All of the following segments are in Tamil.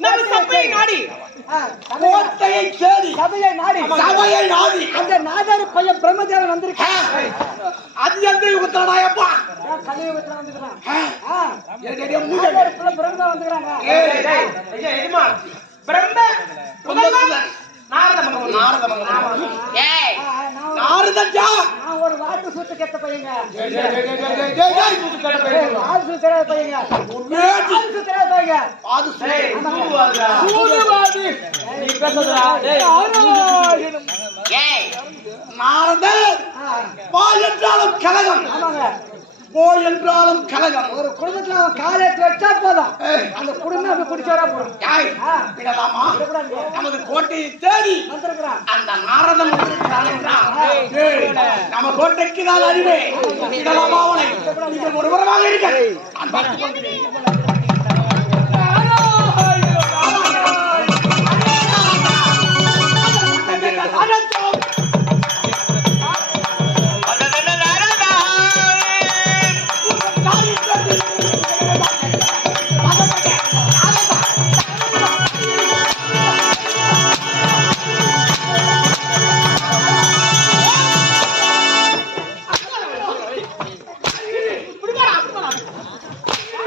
நம்ம சபையை நாடி. கோட்டையை சேரி சபையை நாடி. சபையை நாடி. அந்த நாதார் பையன் பிரம்மதேவன் வந்திருக்கான். அது எந்த யுகத்தடா எப்பா கலியுகத்துல வந்துக்கிறான் பிரம்ம முதல்வர் நாரத மகன் நாரத மகன் ஏய் நாரதன் ஜா. ஒரு வார்த்தை நான் என்றாலும் போ என்றாலும் கலகம். ஒரு குடும்பத்துல அவன் காலேஜ் வச்சா போதும். அந்த குடும்பம் அப்படி குடிச்சவரா போதும். விடலாமா. நமது கோட்டையை தேடி வந்திருக்கிறான். அந்த ஏய், நம்ம கோட்டைக்கு நான் அறிவே விடலாமா அவனை? நீங்கள் ஒருவரமாக இருக்க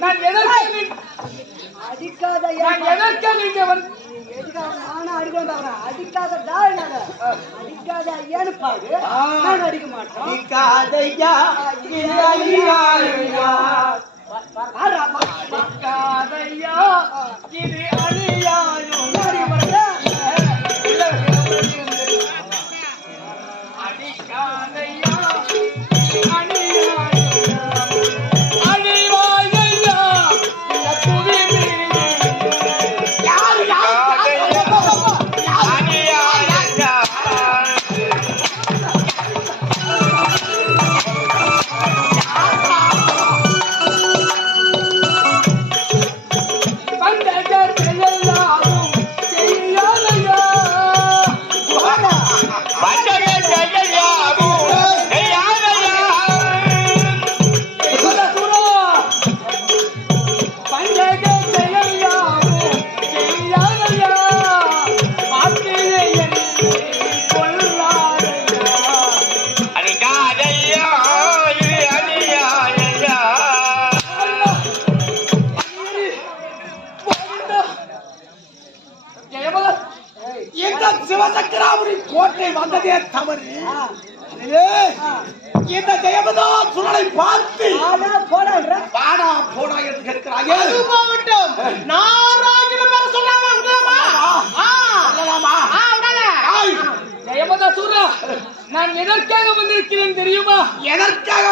நான் எதற்கு அடிக்காத நான் எதற்கு நீங்க வந்து நானும் அடிக்காத அடிக்காத ஐயான்னு பாரு. அடிக்க சிவசக்கராபுரி கோட்டை வந்ததே தவறு. இந்த ஜெயமதா சுழலை பார்த்து வாடா போடா என்று கேட்கிறாயே. போகட்டும் எதற்காக வந்திருக்கிறேன் தெரியுமா? எதற்காக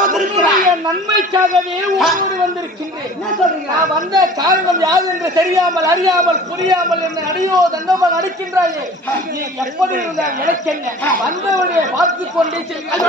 நன்மைக்காகவே உன்னோடு வந்திருக்கின்றேன். என்ன நான் வந்த காரணம் யாது என்று தெரியாமல் அறியாமல் புரியாமல் என்ன அடியோ தண்டமாக நடிக்கின்றாயே நீ எப்படி இருந்தால் எனக்கென்ன வந்தவனை பார்த்துக் கொண்டே செல்கிறேன்